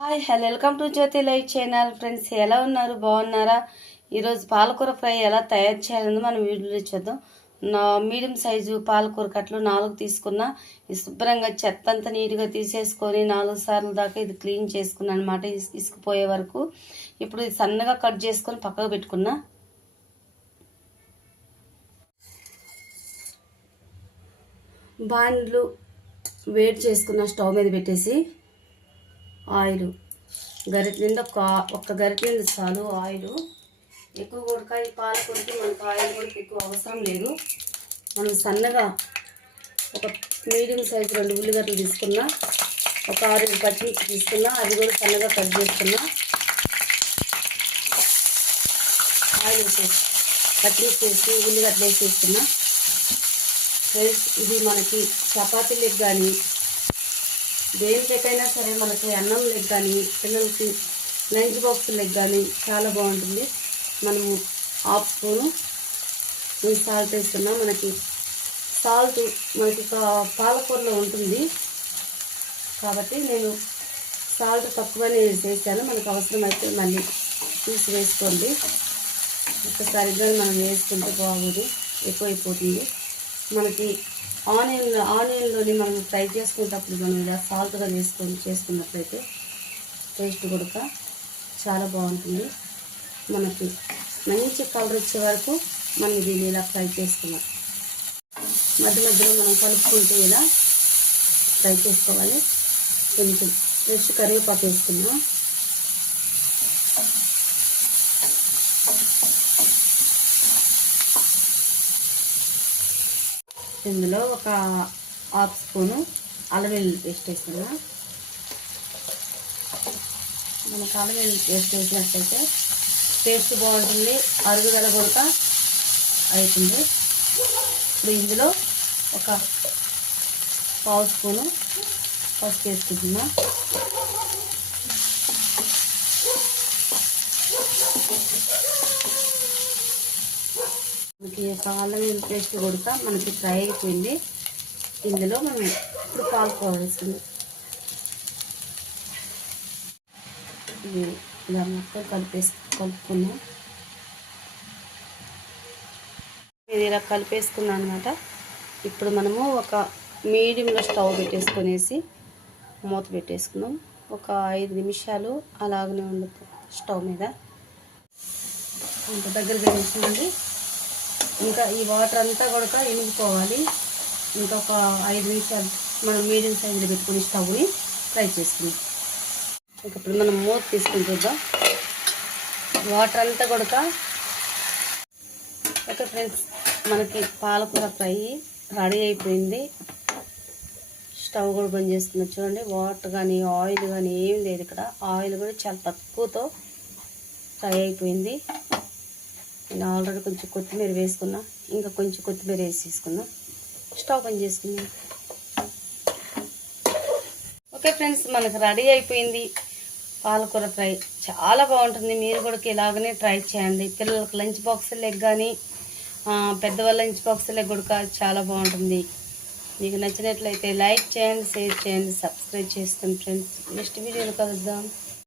Hi hello welcome to Jyothi live channel. Friends ఎలా ఉన్నారు, బాగున్నారా? ఈరోజు పాలకూర ఫ్రై ఎలా తయారు చేయాలని మనం వీడియోలో చూద్దాం. మీడియం సైజు పాలకూర కట్టలు 4 తీసుకున్నా. ఈ శుభ్రంగా చెత్త అంతా నీట్గా తీసేసుకొని 4 సార్లు దాకా ఇది క్లీన్ చేసుకున్నా అనమాట, ఇసుకుపోయే వరకు. ఇప్పుడు ఇది సన్నగా కట్ చేసుకొని పక్కకు పెట్టుకున్నా. బాండ్లు వేడి చేసుకున్న స్టవ్ మీద పెట్టేసి ఆయిల్ గరిటె నిండా ఒక్క గరిటె నిండా చాలు ఆయిల్. ఎక్కువ కూడా ఈ పాలకూరకి మనకు ఆయిల్ కూడా ఎక్కువ అవసరం లేదు. మనం సన్నగా ఒక మీడియం సైజు 2 ఉల్లిగడ్డలు తీసుకున్నా, ఒక 6 పచ్చిమిర్చి తీసుకున్నా, అది కూడా సన్నగా కట్ చేసుకున్నా. ఆయిల్ వేసేసి పచ్చిమిర్చి వేసి ఉల్లిగడ్డలు వేసేసుకున్నా. ఇది మనకి చపాతీలకు కానీ దేనికైనా సరే, మనకి అన్నం లెగ్ కానీ పిల్లలకి లంచ్ బాక్స్ లెగ్ కానీ చాలా బాగుంటుంది. మనము హాఫ్ స్పూను సాల్ట్ వేస్తున్నాం. మనకి సాల్ట్ పాలకూరలో ఉంటుంది కాబట్టి నేను సాల్ట్ తక్కువనే వేసాను. మనకు అవసరమైతే మళ్ళీ చూసి వేసుకోండి. ఒక్కసారిగా మనం వేసుకుంటే బాగోదు, ఎక్కువైపోతుంది. మనకి ఆనియన్లోని మనం ఫ్రై చేసుకునేటప్పుడు మనం ఇలా సాల్ట్గా చేసుకున్నట్లయితే టేస్ట్ కూడా చాలా బాగుంటుంది. మనకి మంచి కలర్ వచ్చే వరకు మనం దీన్ని ఇలా ఫ్రై చేసుకున్నాం. మధ్య మధ్యలో మనం కలుపుకుంటూ ఇలా ఫ్రై చేసుకోవాలి. కొంచెం ఫ్రెష్ కరివేపాకు వేసుకున్నాం. ఇందులో ఒక హాఫ్ స్పూను అల్లం వెల్లుల్లి పేస్ట్ వేస్తున్నా. మనకు అల్లం వెల్లుల్లి పేస్ట్ వేసినట్లయితే టేస్ట్ బాగుంటుంది, అరుగుదల కూడా అవుతుంది. ఇప్పుడు ఇందులో ఒక పావు స్పూను పసుపు వేసుకుంటున్నా. మనకి అల్లం వెల్లుల్లి పేస్ట్ కూడా మనకి ఫ్రై అయిపోయింది. ఇందులో మనం ఇప్పుడు పాలకూర వేసుకుందాం. ఇది ఇలా మొత్తం కలుపుకున్నాం. ఇది ఇలా కలిపేసుకున్నాం అనమాట. ఇప్పుడు మనము ఒక మీడియంలో స్టవ్ పెట్టేసుకునేసి మూత పెట్టేసుకున్నాం. ఒక 5 నిమిషాలు అలాగనే ఉండదు స్టవ్ మీద. ఇంత దగ్గర వేసుకోండి. ఇంకా ఈ వాటర్ అంతా కూడా ఇమిగిపోవాలి. ఇంకొక 5 నిమిషాలు మనం మీడియం సైజులో పెట్టుకుని స్టవ్ని ఫ్రై చేసుకుందాం. ఇప్పుడు మనం మూత తీసుకుని చూద్దాం. వాటర్ అంతా కూడా ఓకే ఫ్రెండ్స్, మనకి పాలకూర ఫ్రై రెడీ అయిపోయింది. స్టవ్ కూడా బంద్ చేసుకున్నాం. చూడండి, వాటర్ కానీ ఆయిల్ కానీ ఏం లేదు ఇక్కడ. ఆయిల్ కూడా చాలా తక్కువతో ఫ్రై అయిపోయింది. నేను ఆల్రెడీ కొంచెం కొత్తిమీర వేసుకున్నా, ఇంకా కొంచెం కొత్తిమీర వేసేసుకున్నా. స్టవ్ బంద్ చేసుకున్నాం. ఓకే ఫ్రెండ్స్, మనకు రెడీ అయిపోయింది పాలకూర ఫ్రై. చాలా బాగుంటుంది. మీరు కూడా ఇలాగనే ట్రై చేయండి. పిల్లలకు లంచ్ బాక్స్ లెగ్ కానీ పెద్దవాళ్ళ లంచ్ బాక్స్ లెగ్ కూడా చాలా బాగుంటుంది. మీకు నచ్చినట్లయితే లైక్ చేయండి, షేర్ చేయండి, సబ్స్క్రైబ్ చేసుకోండి ఫ్రెండ్స్. నెక్స్ట్ వీడియోలో కలుద్దాం.